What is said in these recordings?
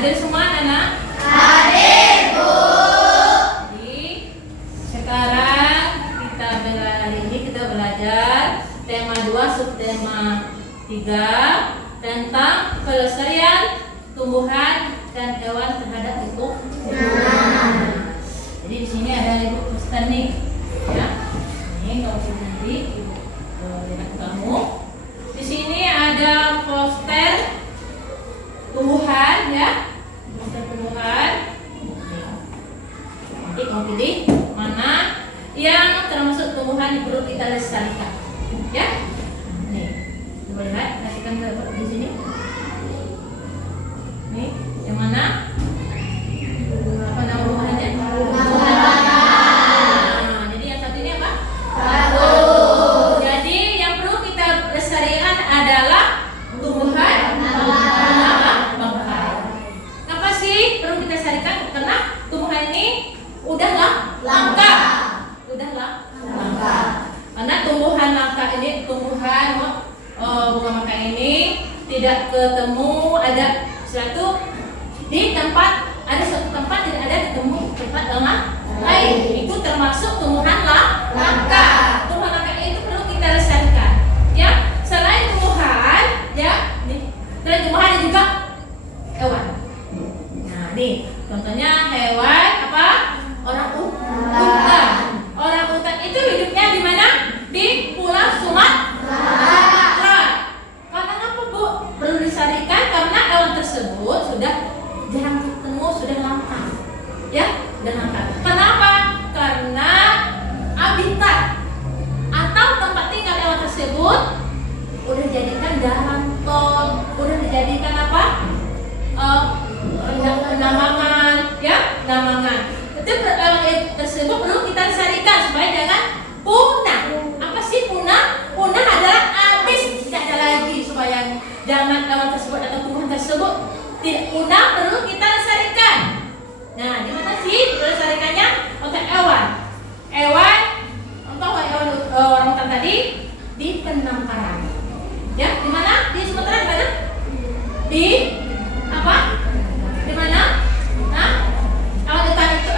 Hadir semua anak? Hadir, Bu. Jadi sekarang kita belajar tema 2 subtema 3 tentang pelestarian tumbuhan dan hewan terhadap lingkungan. Jadi di sini ada Ibu poster nih, ya. Ini kalau nanti Ibu lihat kamu. Di sini ada poster tumbuhan, ya. Poster tumbuhan. Nanti mau pilih mana yang termasuk tumbuhan yang perlu kita lestarikan, ya. Nih, coba lihat, kasihkan di sini. Nih, yang mana? Apa nama tumbuhannya? Nah, jadi yang satu ini apa? Jadi yang perlu kita lestarikan adalah tumbuhan apa? Bangkai. Kenapa sih perlu kita lestarikan? Karena tumbuhan ini udahlah langka. Karena tumbuhan langka ini, tumbuhan bunga mangga ini tidak ketemu ada suatu di tempat, ada suatu tempat tidak ada ketemu tempat lain. Itu termasuk tumbuhan langka. Tumbuhan langka itu perlu kita lestarikan. Ya, selain tumbuhan, ya, nih, selain tumbuhan ada juga hewan. Nah, nih contohnya hewan apa? Orang-utan. Orang-utan itu hidupnya di mana? Di Pulau Sumatera. Karena apa, Bu? Perlu dilestarikan karena hewan tersebut sudah jarang ketemu, sudah langka. Ya, sudah langka. Kenapa? Karena habitat atau tempat tinggal hewan tersebut udah dijadikan jalan tol, udah dijadikan apa? Penambangan, ya, penambangan. Itu tersebut perlu kita lestarikan supaya jangan punah. Apa sih punah? Punah adalah habis, tidak ada lagi, supaya jangan hewan tersebut atau tumbuhan tersebut tidak punah, perlu kita lestarikan. Nah, di mana sih lestarikannya? Untuk hewan. Untuk hewan orangutan tadi di penangkaran. Ya, di mana? Di Sumatera di mana? Di apa? Di mana? Nah, orangutan itu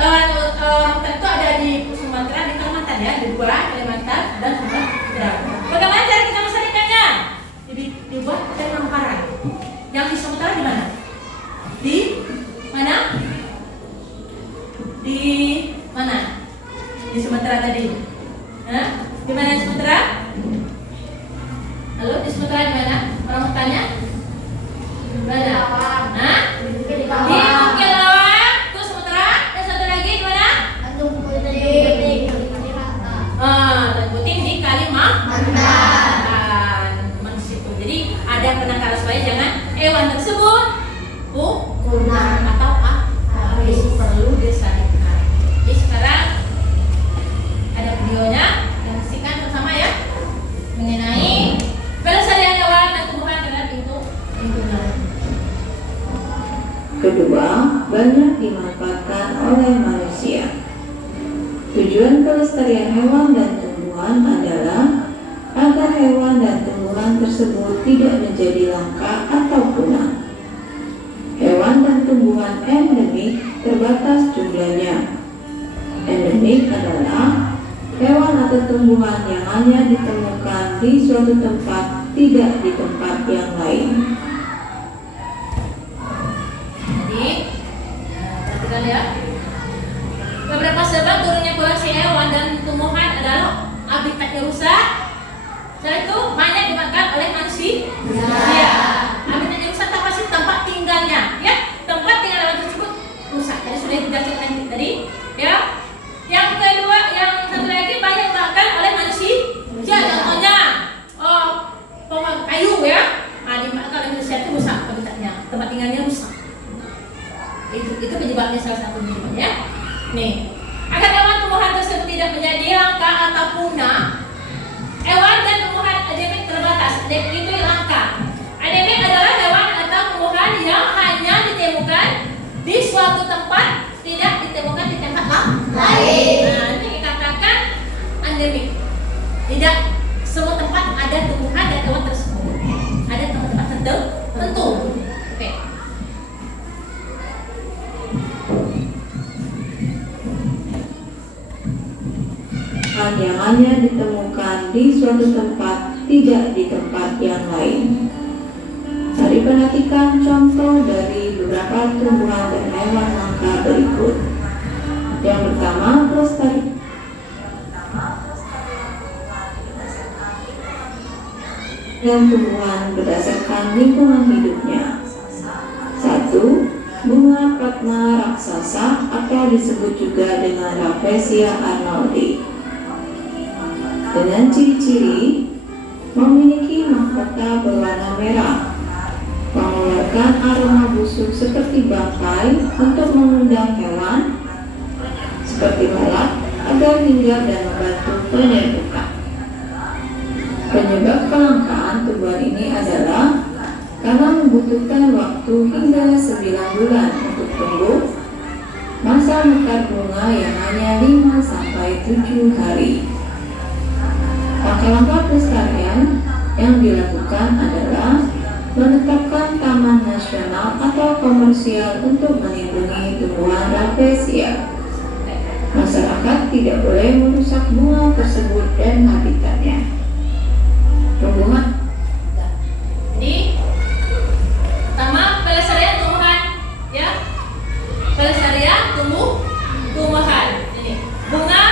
ada di Sumatera, di Kalimantan, ya, di dua, Kalimantan dan Sumatera. Bagaimana cara kita melestarikannya? Dibuat penangkaran. Yang di Sumatera di mana? Di mana? Di mana? Di Sumatera tadi. Hah? Di mana di Sumatera? Halo, di Sumatera di mana? Orangutannya? Di mana? Hah? Di Bukit Lawang. Terus Sumatera? Dan satu lagi di mana? Tanjung Puting di Kalimantan. Di situ. Jadi ada penangkaran supaya jangan hewan tersebut punah atau habis, perlu dilestarikan. Jadi sekarang ada videonya, kita saksikan bersama, ya, mengenai pelestarian hewan dan tumbuhan terhadap lingkungan. Kedua, banyak dimanfaatkan oleh manusia. Tujuan pelestarian hewan dan tumbuhan adalah agar hewan dan tumbuhan tersebut tidak menjadi langka atau punah. Hewan dan tumbuhan endemik terbatas jumlahnya. Endemik adalah hewan atau tumbuhan yang hanya ditemukan di suatu tempat, tidak di tempat yang lain. Jadi, perhatikan, ya. Beberapa sebab turunnya populasi hewan dan tumbuhan adalah habitatnya rusak. Setelah itu banyak dimakan oleh manusia. Habitatnya rusak, apa sih? Tempat tinggalnya, ya. Tempat tinggal hewan tersebut rusak. Jadi sudah dijelaskan tadi, ya. Yang kedua, yang satu lagi banyak dimakan oleh manusia. Contohnya, pohon kayu, ya. Dimakan oleh manusia itu rusak habitatnya, tempat tinggalnya rusak. Itu penyebabnya, salah satu penyebabnya, ya. Nih, agar hewan tumbuhan tersebut tidak menjadi langka atau punah, hewan dan tumbuhan endemik terbatas. Endemik itu langka. Endemik adalah hewan atau tumbuhan yang hanya ditemukan di suatu tempat, tidak ditemukan di tempat lain. Nah, ini dikatakan endemik. Tidak semua tempat ada tumbuhan dan hewan tersebut. Ada tempat-tempat tertentu. Oke. bahan yang hanya ditemukan di suatu tempat, tidak di tempat yang lain. Mari perhatikan contoh dari beberapa tumbuhan dan hewan langka berikut. Yang pertama, pelestari dan tumbuhan berdasarkan lingkungan hidupnya. 1. Bunga Ratna raksasa atau disebut juga dengan Rafflesia arnoldii. Dengan ciri-ciri memiliki mahkota berwarna merah, mengeluarkan aroma busuk seperti bangkai untuk mengundang hewan seperti lalat agar tinggal dan membantu penyerbukan. Penyebab kelangkaan tumbuhan ini adalah karena membutuhkan waktu hingga 9 bulan untuk tumbuh, masa mekar bunga yang hanya 5-7 hari. Langkah-langkah pelestarian yang dilakukan adalah menetapkan taman nasional atau komersial untuk melindungi tumbuhan Rafflesia. Masyarakat tidak boleh merusak bunga tersebut dan habitatnya. Tumbuhan. Jadi pertama, pelestarian tumbuhan, ya. Pelestarian tumbuhan. Ini bunga,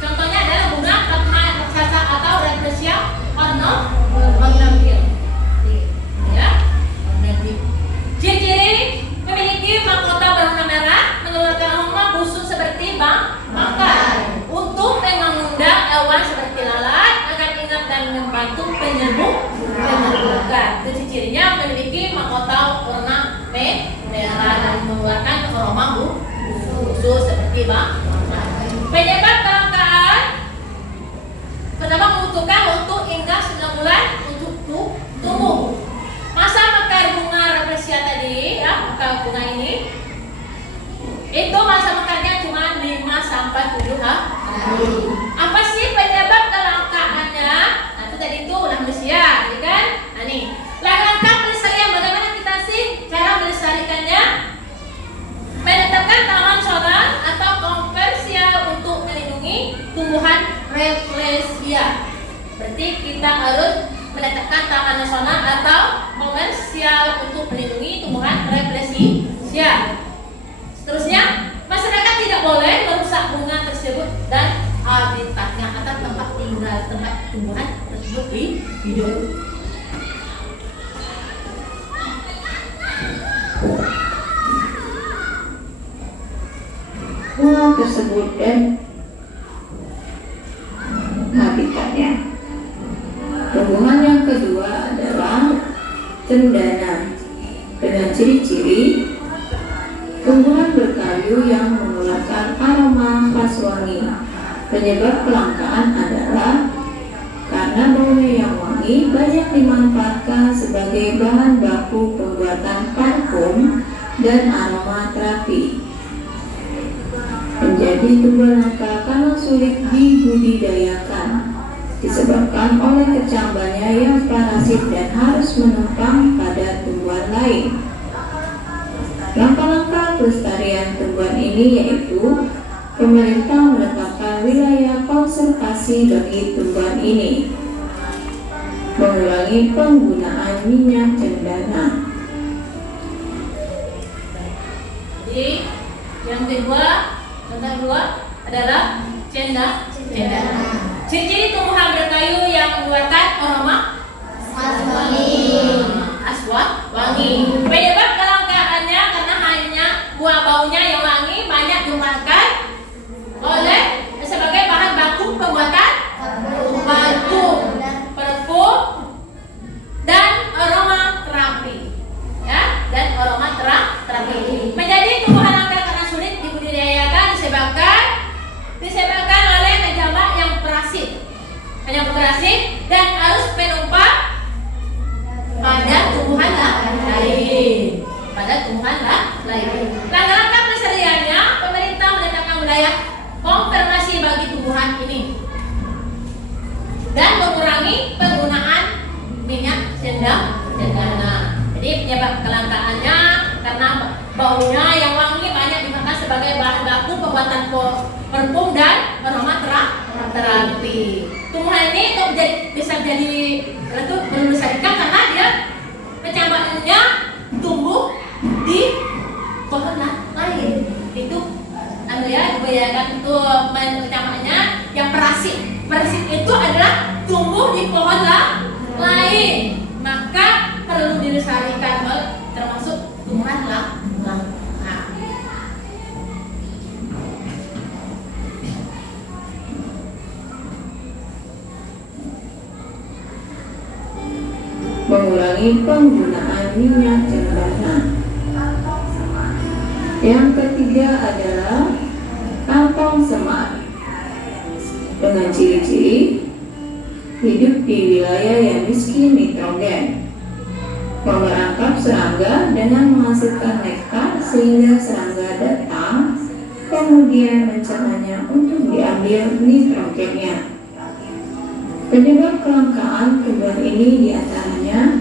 contohnya adalah bunga Ratna raksasa atau Rafflesia arnoldii. Ya, ciri-ciri memiliki mahkota berwarna merah, mengeluarkan aroma busuk seperti bangkai untuk mengundang hewan seperti lalat agar ingat dan membantu penyerbukan. Ciri-cirinya memiliki mahkota warna merah dan mengeluarkan aroma busuk seperti bangkai. Penyebab kelangkaan pertama, membutuhkan waktu hingga 9 bulan untuk tumbuh. Masa mekar bunga Rafflesia tadi, ya, mekar bunga ini, itu masa mekarnya cuma 5-7 hari. Apa sih penyebab kelangkaannya? Nah, itu tadi itu Rafflesia, jadi kan? Nah, nih, langkah pelestarian bagaimana kita sih cara melestarikannya? Menetapkan taman nasional atau komersial untuk melindungi tumbuhan Rafflesia. Berarti kita harus menetapkan taman nasional atau komersial untuk melindungi tumbuhan Rafflesia. Seterusnya, masyarakat tidak boleh merusak bunga tersebut dan habitatnya atau tempat tinggal tempat tumbuhan tersebut hidup. Bunga tersebut dan habitatnya. Tumbuhan yang kedua adalah cendana. Dengan ciri-ciri tumbuhan berkayu yang mengeluarkan aroma khas wangi. Penyebab kelangkaan adalah karena baunya yang wangi banyak dimanfaatkan sebagai bahan baku pembuatan parfum dan aromaterapi. Menjadi tumbuhan langka karena sulit dibudidayakan disebabkan oleh kecambahnya yang parasit dan harus menumpang pada tumbuhan lain. Langkah-langkah pelestarian tumbuhan ini yaitu pemerintah menetapkan wilayah konservasi bagi tumbuhan ini, mengurangi penggunaan minyak cendana. Jadi yang kedua adalah cendana. Ciri-ciri tumbuhan berkayu yang mengeluarkan aroma wangi. Penyebab kelangkaannya karena hanya buah baunya yang wangi banyak dimakan oleh sebagai bahan baku pembuatan parfum dan aromaterapi, ya, dan aromaterapi. Menjadi tumbuhan langka karena sulit dibudidayakan disebabkan oleh kecambah yang parasit dan harus menumpang pada tumbuhan lain. Langkah pelestariannya, pemerintah menetapkan wilayah konservasi bagi tumbuhan ini dan mengurangi penggunaan minyak cendana. Jadi penyebab kelangkaannya karena baunya yang wangi banyak dimakan sebagai bahan baku pembuatan parfum dan aromaterapi. terapi. Tumbuhan ini kok bisa jadi melestarikan karena dia kecabangannya tumbuh di pohon lain. Itu dibayangkan itu kecabangannya yang perasit. Perasit itu adalah tumbuh di pohon lain, maka perlu dilestarikan, termasuk tumbuhan langka. Mengurangi penggunaan minyak cendana. Yang ketiga adalah kantong semar. Dengan ciri-ciri hidup di wilayah yang miskin nitrogen, merangkap serangga dengan menghasilkan nektar sehingga serangga datang, kemudian mencernanya untuk diambil nitrogennya. Penyebab kelangkaan tumbuhan ini diantaranya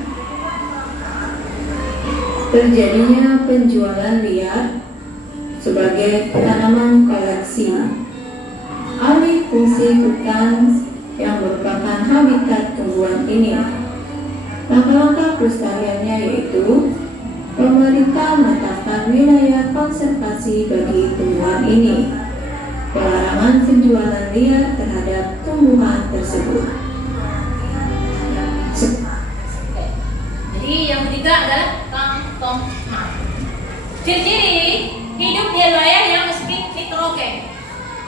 terjadinya penjualan liar sebagai tanaman koleksi, alih fungsi hutan yang merupakan habitat tumbuhan ini. Langkah-langkah pelestariannya yaitu pemerintah menetapkan wilayah konservasi bagi tumbuhan ini, pelarangan penjualan liar terhadap tumbuhan tersebut. Jadi yang ketiga adalah kantong semar. Ciri-ciri hidup di wilayah yang miskin nitrogen.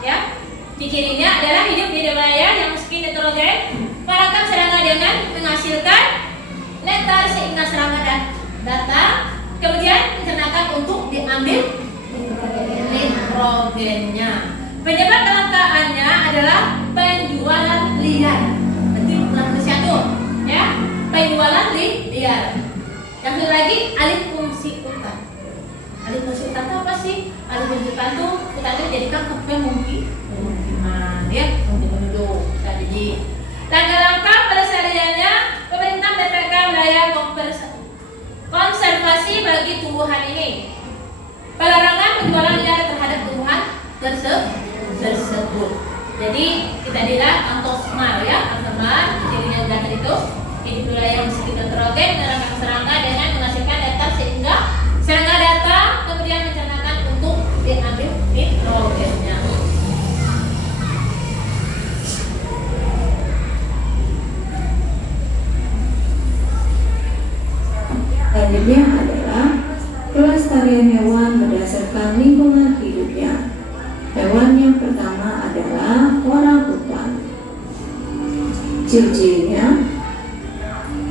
Ya, ciri-cirinya adalah hidup di wilayah yang miskin nitrogen, merakam serangga dengan menghasilkan nektar sehingga serangga datang, kemudian mencernakan untuk diambil nitrogennya. Penyebab kelangkaannya adalah penjualan liar. Berarti ulang ke satu, ya. Penjualan liar. Yang satu lagi alih fungsi hutan. Alih fungsi hutan itu apa sih? Alih fungsi hutan itu dijadikan ke pemukiman, ya, untuk penduduk. Jadi langkah-langkah pelestariannya, pemerintah menetapkan wilayah konservasi bagi tumbuhan ini. Pelarangan penjualan liar terhadap tumbuhan tersebut. Jadi kita lihat kantong semar, ya, kantong semar cirinya udah tadi itu hidup di wilayah miskin nitrogen, menyerangkan serangga dengan menghasilkan nektar sehingga serangga datang kemudian mencernakan untuk diambil nitrogennya. Selanjutnya adalah pelestarian hewan berdasarkan lingkungan hidupnya. Hewan yang pertama adalah orangutan. Ciri-cirinya,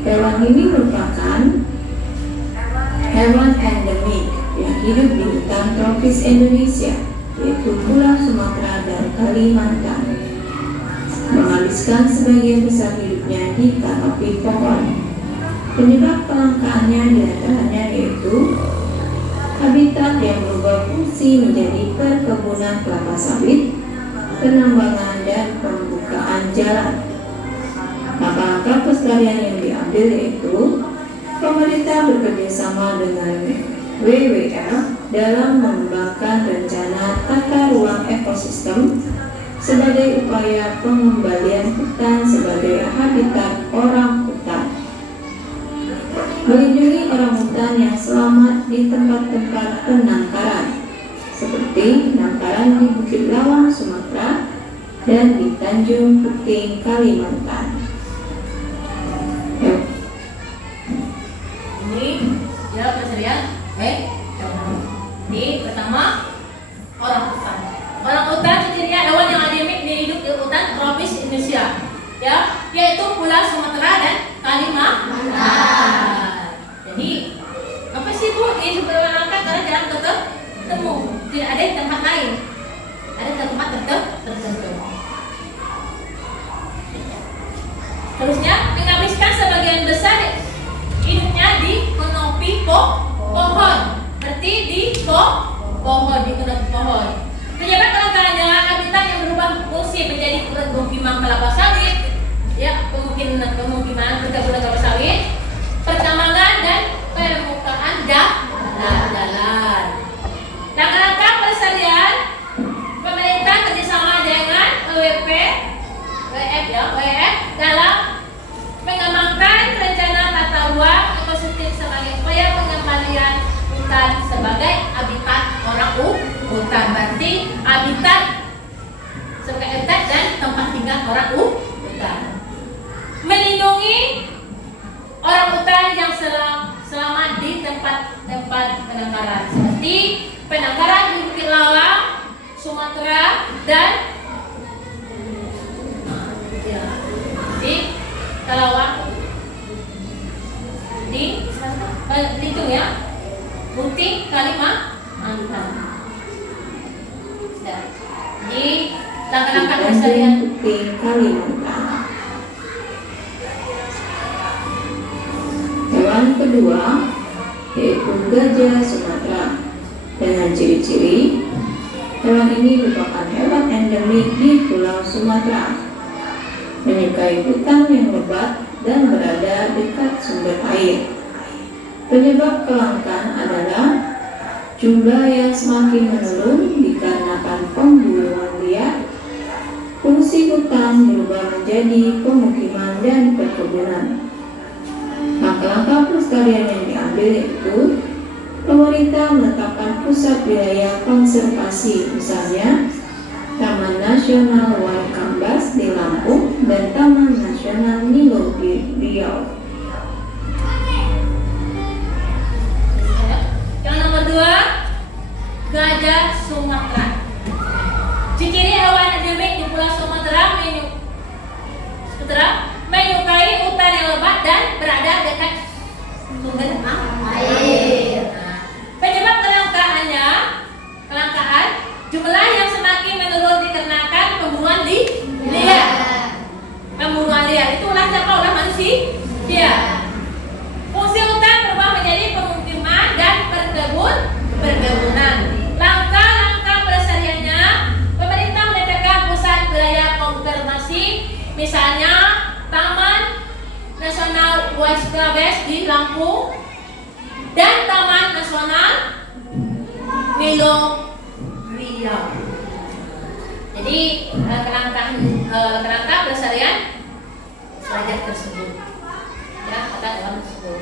hewan ini merupakan hewan endemik yang hidup di hutan tropis Indonesia, yaitu Pulau Sumatera dan Kalimantan. Menghabiskan sebagian besar hidupnya di kanopi pohon. Penyebab kelangkaannya diantaranya yaitu habitat yang berubah fungsi menjadi perkebunan kelapa sawit, penambangan, dan pembukaan jalan. Langkah-langkah pelestarian yang diambil yaitu pemerintah bekerjasama dengan WWF dalam mengembangkan rencana tata ruang ekosistem sebagai upaya pengembalian hutan sebagai habitat orang hutan. Melindungi orangutan yang selamat di tempat-tempat penangkaran seperti penangkaran di Bukit Lawang, Sumatera, dan di Tanjung Puting, Kalimantan. Ini ya pelestarian ini pertama orangutan. Orangutan cirinya hewan yang endemik hidup di hutan tropis Indonesia, ya, yaitu Pulau Sumatera dan Kalimantan. Jadi apa sih Bu ini berangkat karena jarang ketemu, tidak ada di tempat lain, ada di tempat tertentu. Terusnya menghabiskan sebagian besar hidupnya di kanopi pohon, berarti di pohon, di kanopi pohon. Penyebab kelangkaannya habitat yang berubah fungsi menjadi pemukiman kelapa sawit, ya, pemukiman perkebunan kelapa sawit, pertambangan, dan permukaan jalan. Langkah-langkah pelestarian, pemerintah kerjasama dengan WWF habitat sebagai habitat dan tempat tinggal orang hutan. Melindungi orang hutan yang selamat di tempat penangkaran seperti penangkaran di Bukit Lawang, Sumatera dan di Kalawang di itu ya, Bunting, Kalimantan. Di langkah-langkah pelestarian Bunting, Kalimantan. Hewan kedua yaitu gajah Sumatera. Dengan ciri-ciri, hewan ini merupakan hewan endemik di Pulau Sumatera, menyukai hutan yang lebat dan berada dekat sumber air. Penyebab kelangkaan adalah jumlah yang semakin menurun dikarenakan pemburuan liar. Fungsi hutan berubah menjadi pemukiman dan perkebunan. Langkah-langkah pelestarian yang diambil yaitu pemerintah menetapkan pusat wilayah konservasi, misalnya Taman Nasional Waikambas di Lampung dan Taman Nasional Nilo di Riau. Yang nomor 2, gajah Sumatera. Ciri hewan endemik di Pulau Sumatera menyukai hutan yang lebat dan berada dekat sumber air. Penyebab kelangkaan jumlah yang semakin menurun dikarenakan pemburuan liar. Pemburuan liar itu ulah siapa? Ulah manusia. Fungsi hutan berubah menjadi pemukiman dan perkebunan. Langkah-langkah pelestariannya, pemerintah menetapkan pusat wilayah konservasi, misalnya Taman Nasional Waikambas di Lampung dan Taman Nasional Nilo Riau. Jadi kerangka pelestarian pelajar tersebut, ya, kata hewan tersebut.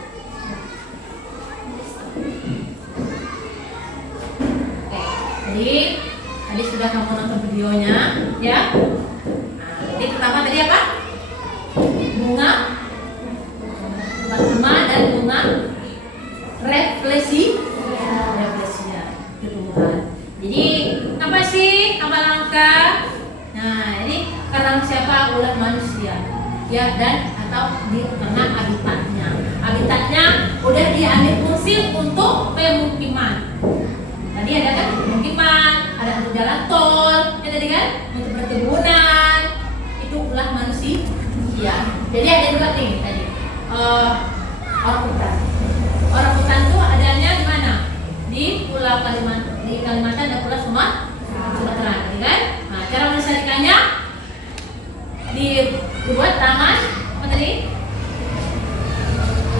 Oke, jadi tadi sudah kamu nonton videonya, ya. Jadi pertama tadi apa? Bunga dan bunga refleksinya tumbuhan. Jadi apa sih langkah? Nah, ini karena siapa? Ulah manusia, ya, dan atau karena habitatnya udah diambil fungsi untuk pemukiman. Tadi ada kan pemukiman, ada untuk jalan tol, ya tadi kan untuk perkebunan, itu ulah manusia. Jadi ada juga nih tadi orang hutan itu adanya di mana? Di Pulau Kalimantan dan Pulau Sumatera, kan? Nah, cara melestarikannya dibuat taman apa tadi?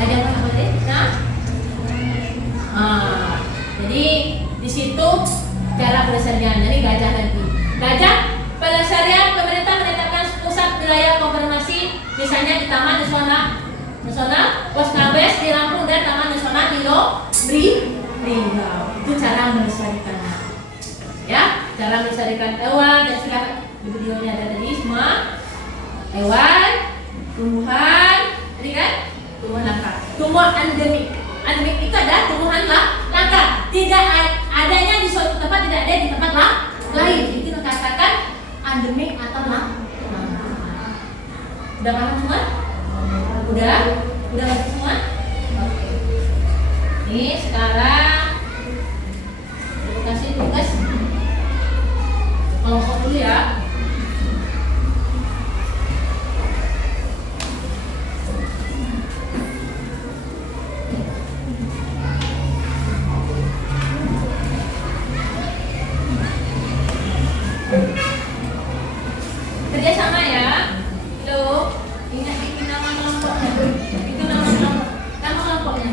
Ada apa tadi? Jadi di situ cara pelestarian. Jadi gajah tadi. Gajah pelestarian pemerintah menetapkan pusat wilayah konservasi, misalnya di Taman Nasional Waikambas di Lampung dan Taman Nasional Nilo Riau. Itu cara melestarikannya, ya, cara melestarikan hewan. Dan sudah di videonya ada tadi semua hewan, tumbuhan, tadi kan tumbuhan langka, tumbuhan endemik. Endemik itu adalah tumbuhan langka, tidak adanya di suatu tempat, tidak ada di tempat lain. Itu dikatakan endemik atau langka. Udah paham semua? Udah ngerti semua? Oke. Ini sekarang kasih tugas kelompok dulu ya. Kerjasama ya. Lo ingat bikin nama kelompoknya. Itu nama kelompoknya.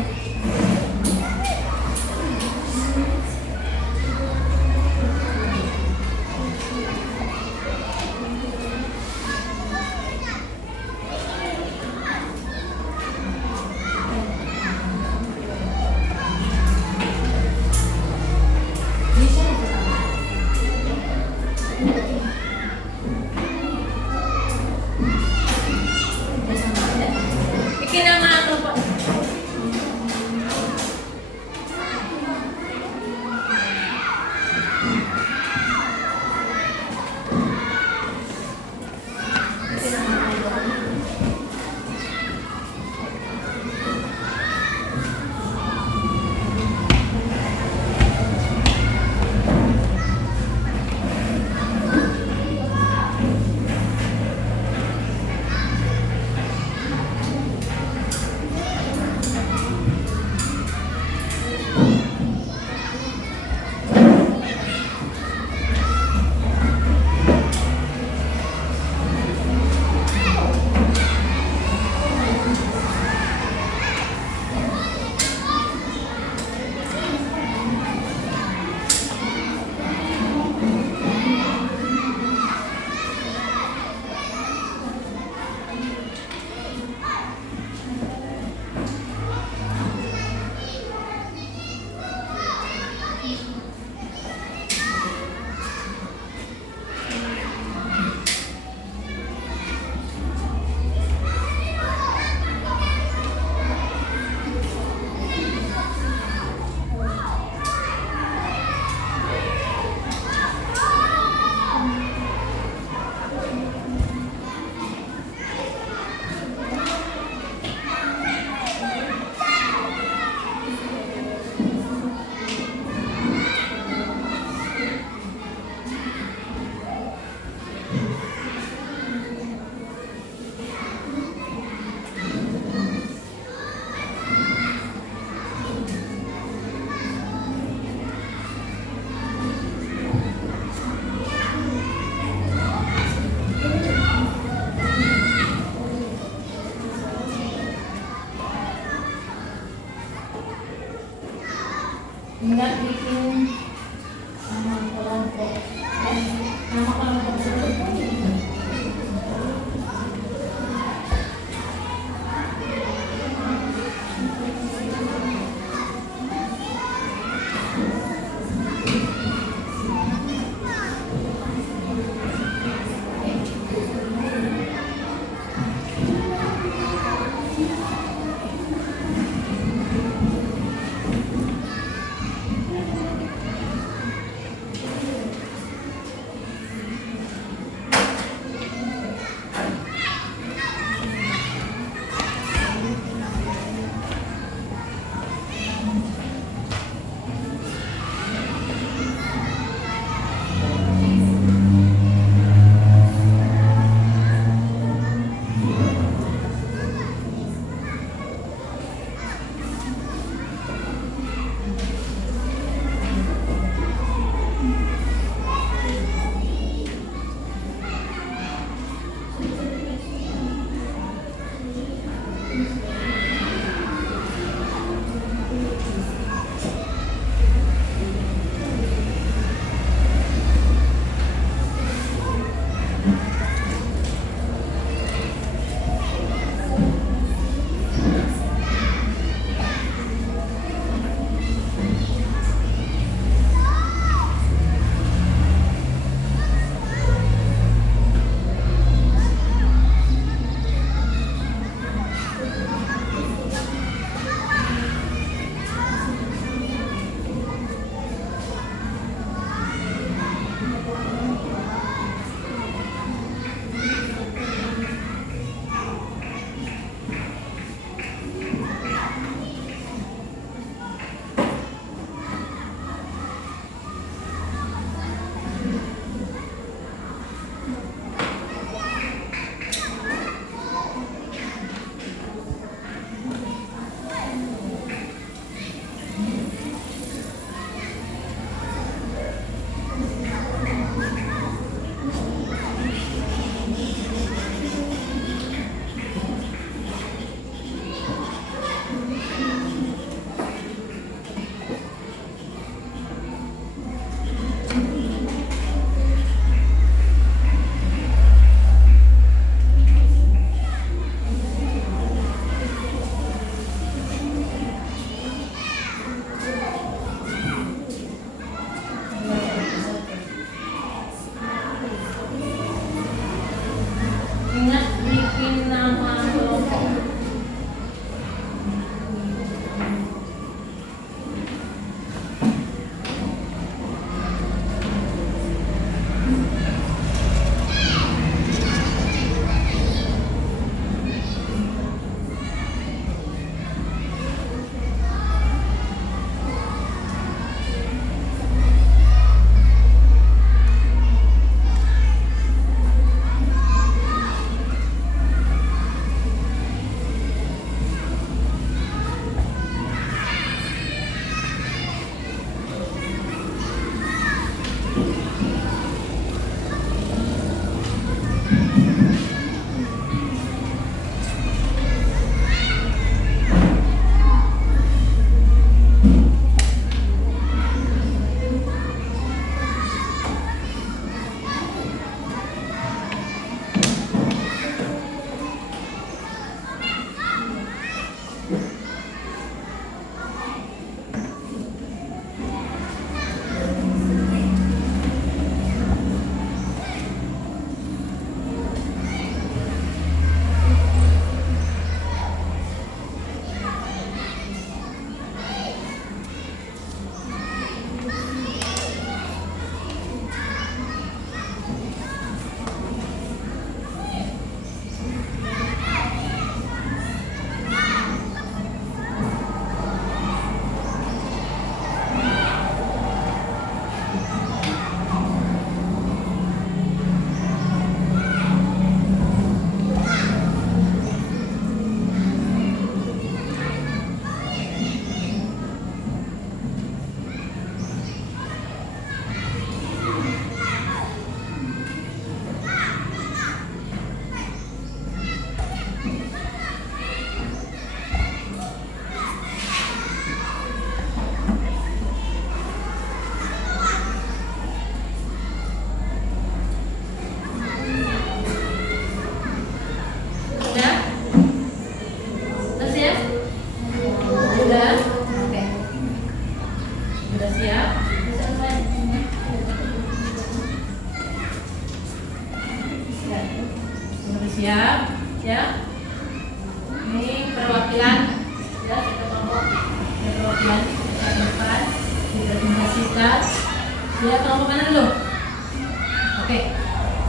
Udah? Udah siap? Udah? Oke. Udah siap? Udah siap? Ya? Ini perwakilan ya, kita kelompok perwakilan kita depan dipresentasikan. Ya, kelompok mana dulu? Oke.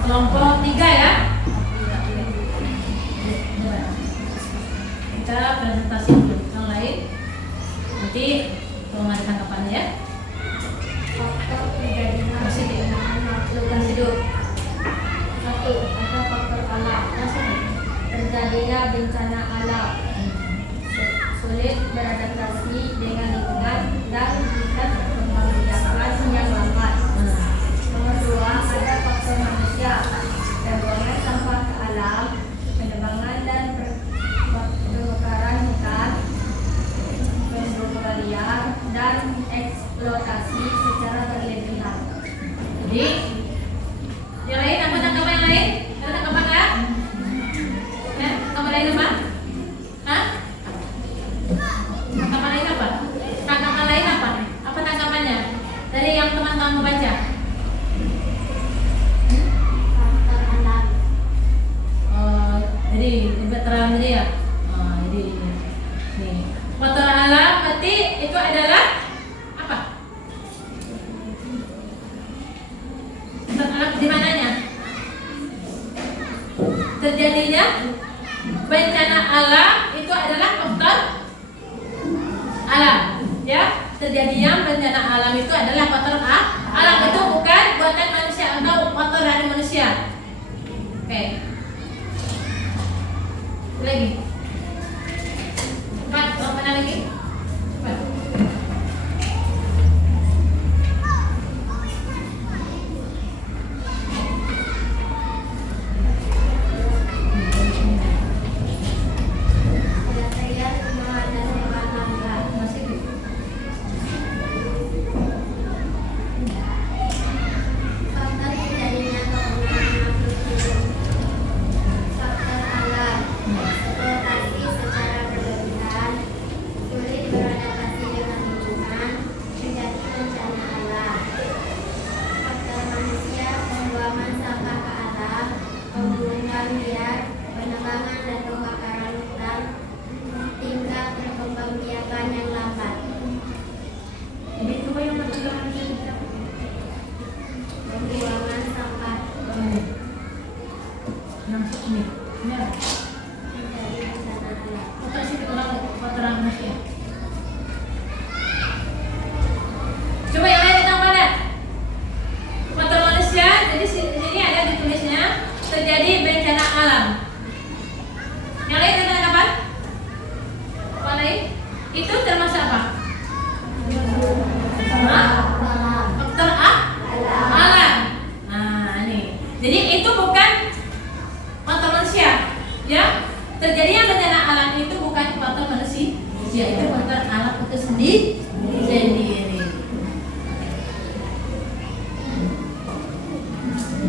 Kelompok 3 ya. Kita presentasi dulu yang lain. Nanti kalau ada tanggapannya ya. Faktor terjadinya perubahan makhluk hidup. 1. Ada faktor alam. Terjadinya bencana alam. Sulit beradaptasi dengan lingkungan dan tingkat perkembangan yang lambat. Nomor 2. Ada faktor manusia. Pembuangan sampah ke alam, penebangan dan pembakaran hutan, pembunuhan liar, dan eksploitasi secara berlebihan. Jadi yang lain apa tanggapan yang lain? Ada tanggapan nggak? Ya, tanggapan lain apa? Hah? Tanggapan lain apa? Tanggapan lain apa? Apa tanggapannya? Dari yang teman kamu baca? Faktor alam. Jadi lebih terang jadi ya. Jadi nih faktor alam berarti itu adalah apa? Faktor alam di mananya? Terjadinya bencana alam itu adalah faktor alam, ya. Terjadinya bencana alam itu adalah faktor alam, itu bukan buatan manusia atau faktor dari manusia. Oke. Lagi. Cepat, mana lagi? Cepat. Penelitian tumbuhan dan hewan langka. Masih.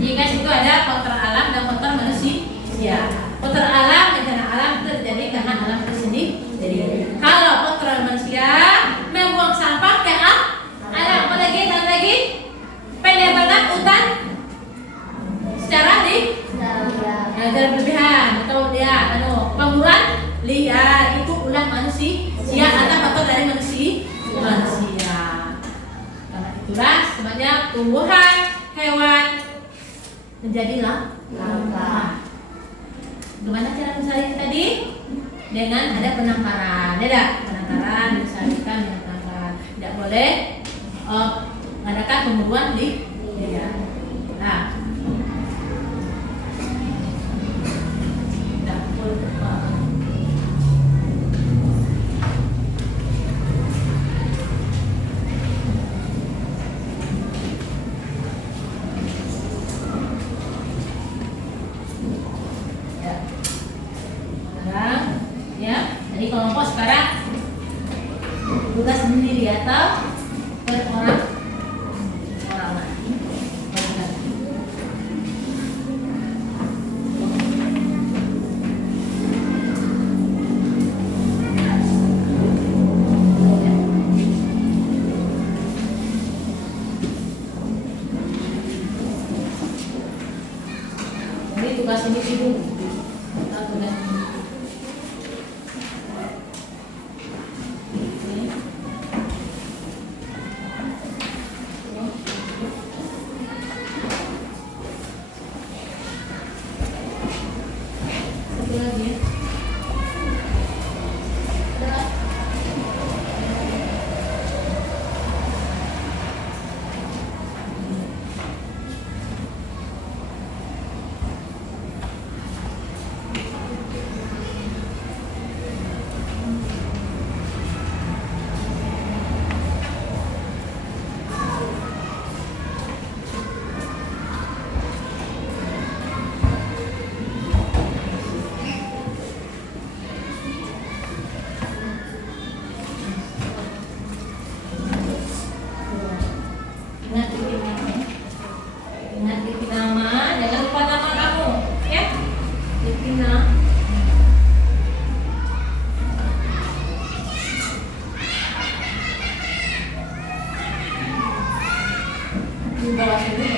Jadi guys itu ada faktor alam dan faktor manusia. Faktor alam, bencana alam itu terjadi karena alam itu sendiri. Jadi kalau faktor manusia membuang sampah ke alam, apalagi penebangan hutan secara berlebihan atau dia pemburuan liar itu ulah manusia atau faktor dari manusia. Karena itulah sebabnya tumbuhan, hewan menjadi langka. Gimana cara mensalin tadi? Dengan ada penangkaran, penangkaran disalurkan dengan penangkaran. Tidak boleh mengadakan pemburuan liar. Nah, jadi kelompok sekarang tugas sendiri atau per orang. Jadi tugas ini sibuk. Tugas ingat bikin nama, jangan lupa nama kamu, ya. Bikin nama. Di bawah sini.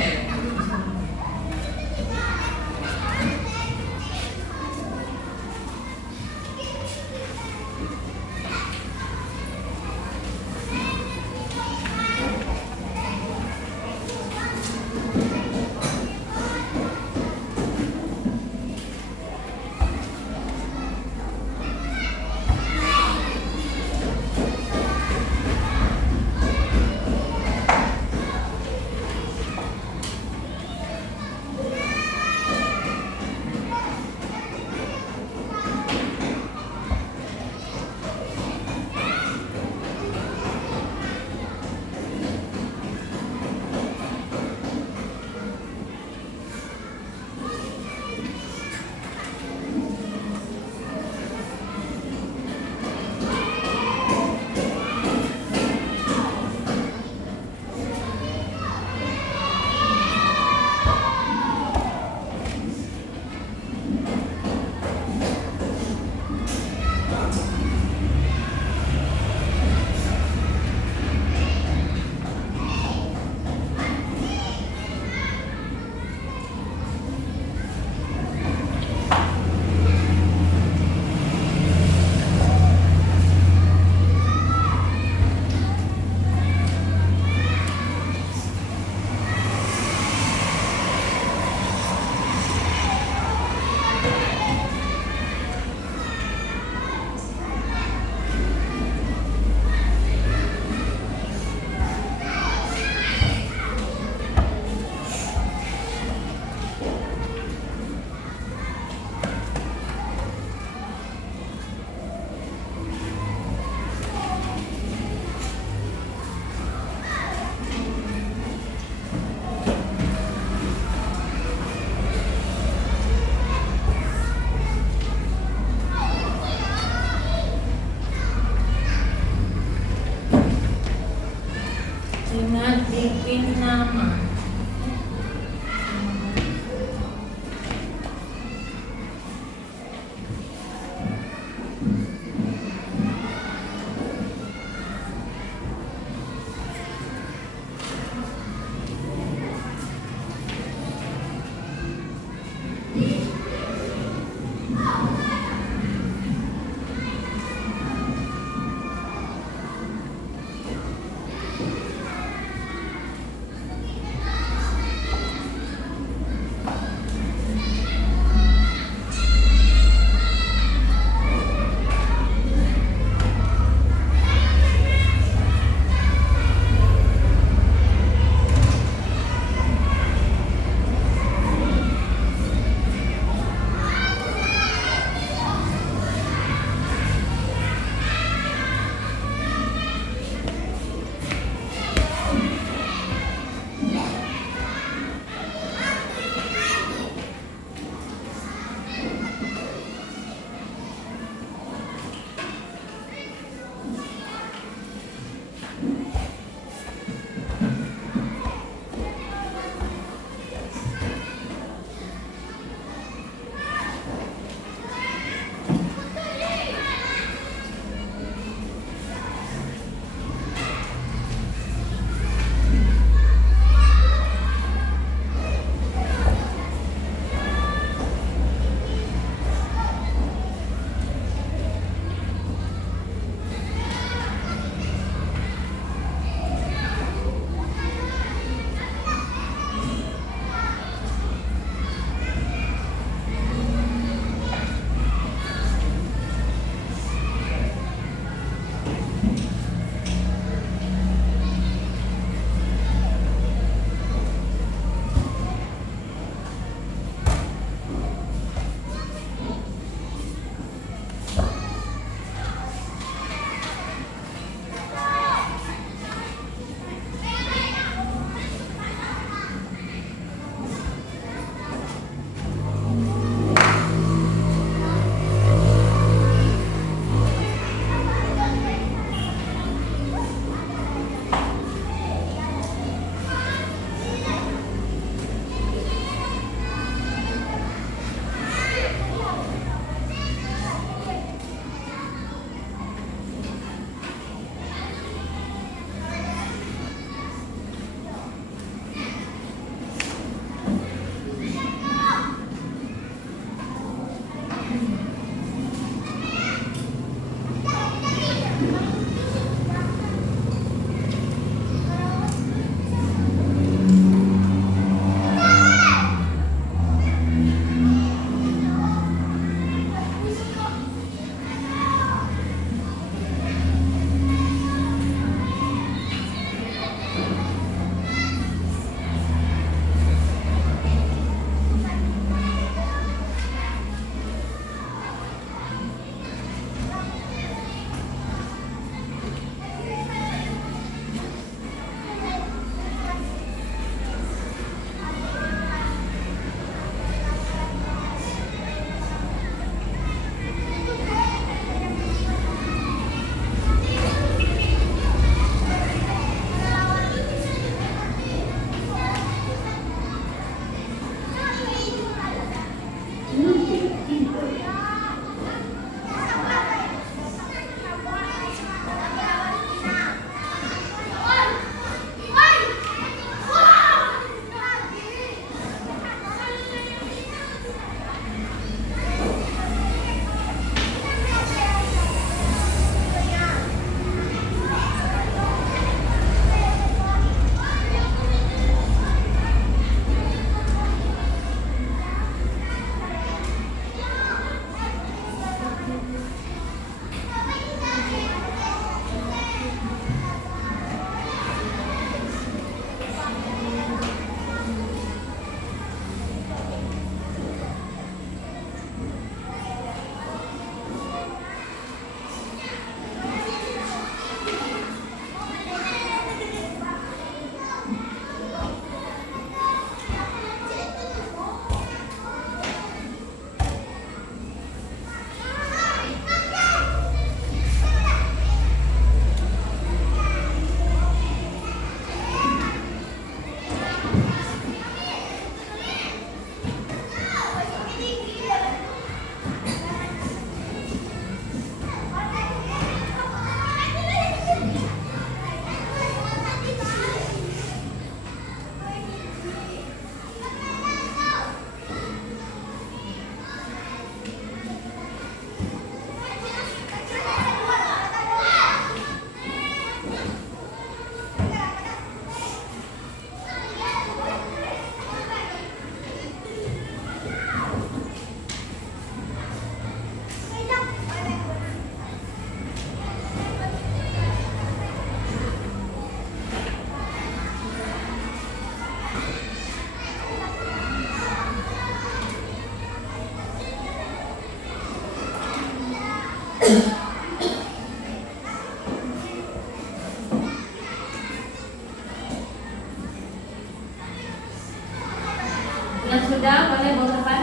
Yang sudah boleh bawa depan.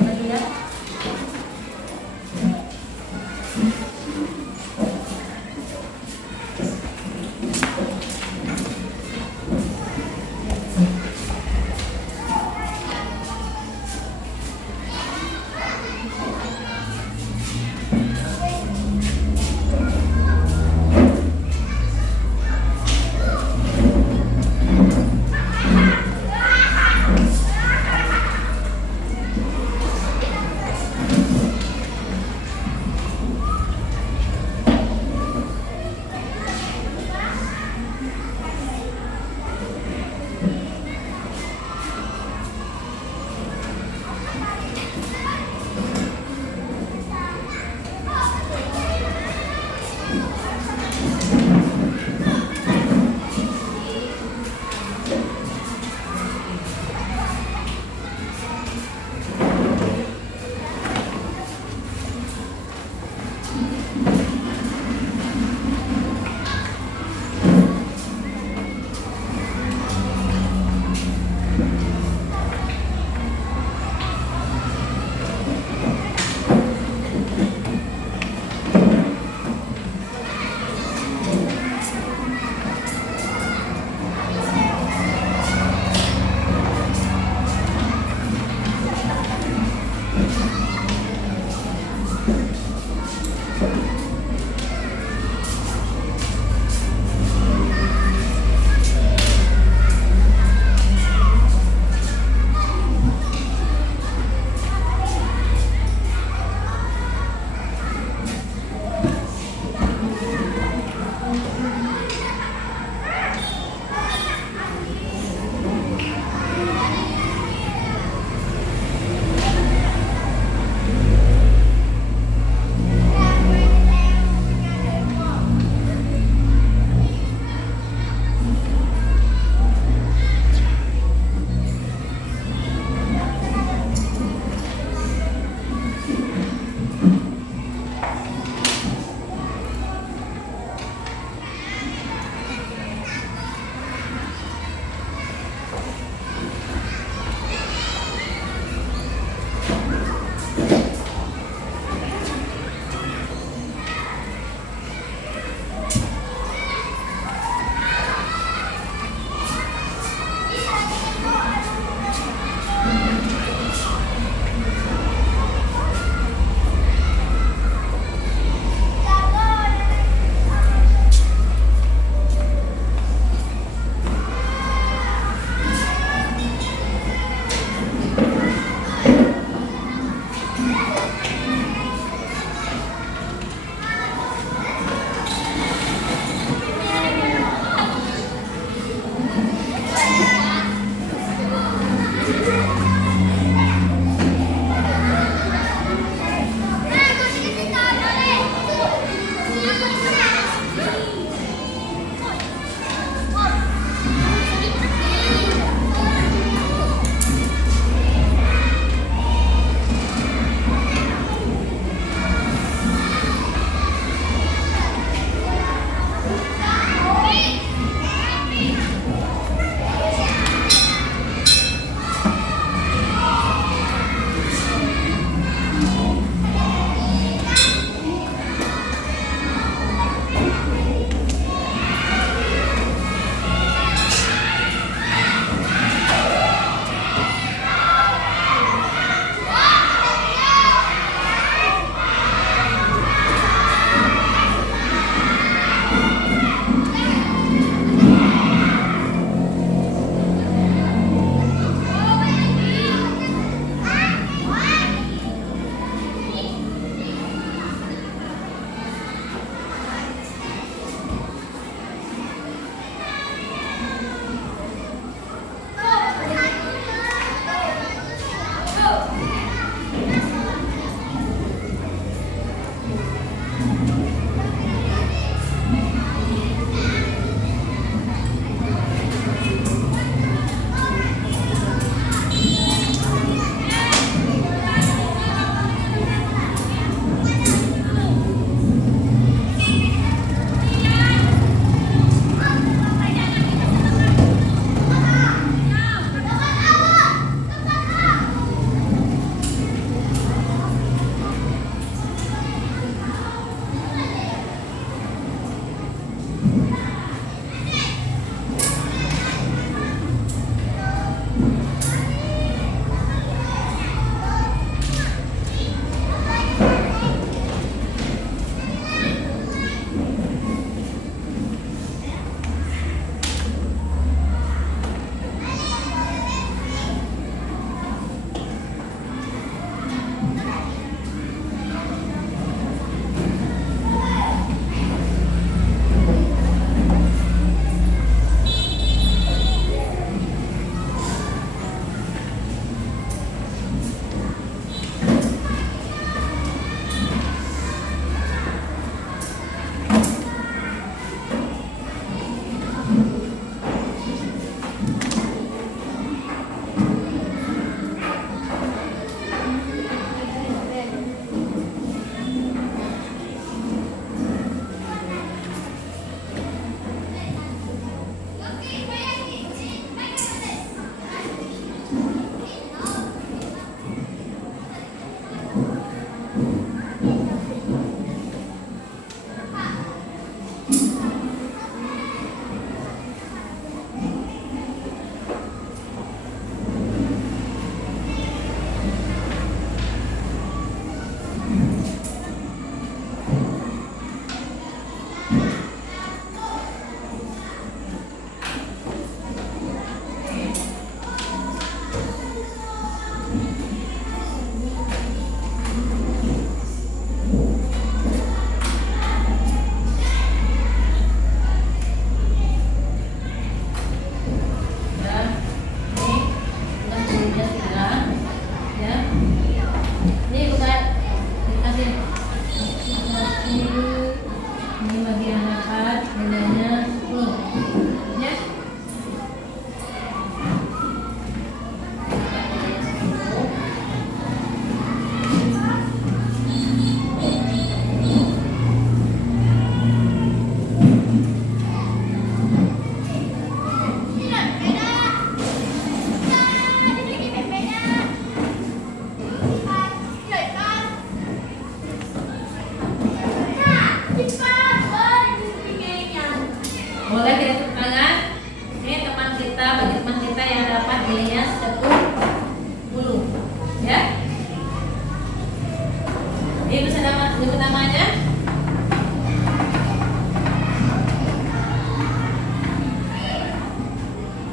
Lagi ya.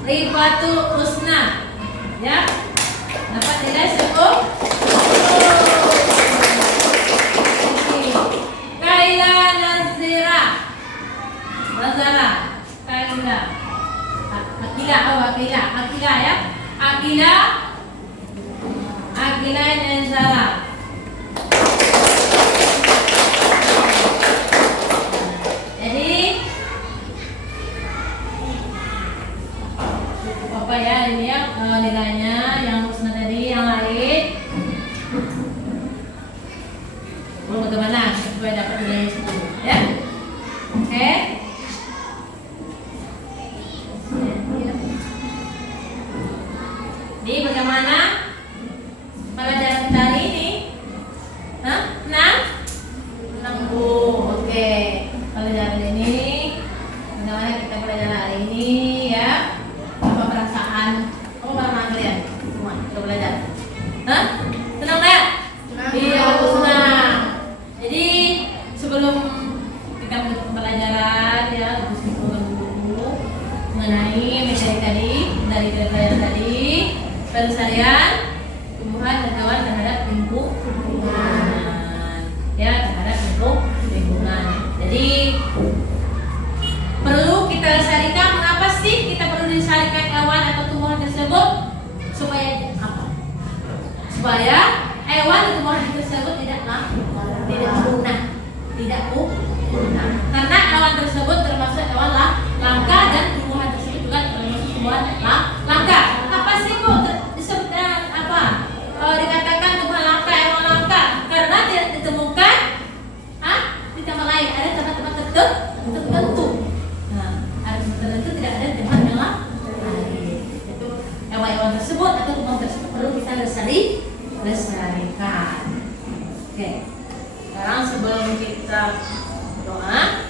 Rifatul Husna. Ya. Dapat nilai 10. Kaila Nazira. Kaila. Akila ya. Akila Nazara. Jadi apa ya ini ya nilainya yang Husna tadi, yang lain bagaimana supaya dapat nilai 10 ya. Oke. Jadi bagaimana pelajaran kita hari ini? 6 Bu. Oke. Pelajaran ini bagaimana kita pelajaran hari ini ya? Apa perasaan? Bagaimana kalian semua coba belajar? Senang nggak? Iya, aku senang. Jadi sebelum kita menutup pelajaran ya, harus mengulang dulu mengenai materi tadi dari pelajaran tadi. Pelestarian tumbuhan dan hewan terhadap lingkungan, ya terhadap lingkungan. Jadi perlu kita lestarikan. Mengapa sih kita perlu dilestarikan hewan atau tumbuhan tersebut? Supaya apa? Supaya hewan dan tumbuhan tersebut tidak punah. Karena hewan tersebut termasuk hewan langka dan tumbuhan tersebut juga termasuk tumbuhan langka. Apa sih kok disebutkan apa? Dikatakan tumbuhan langka, hewan langka karena tidak ditemukan di tempat lain. Ada tempat-tempat tertentu. Nah, ada tempat tertentu tidak ada tempat yang lain. Itu hewan-hewan tersebut atau tumbuhan tersebut perlu kita lestarikan. Oke. Sekarang sebelum kita doa,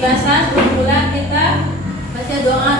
biasa sebelum pulang kita baca doa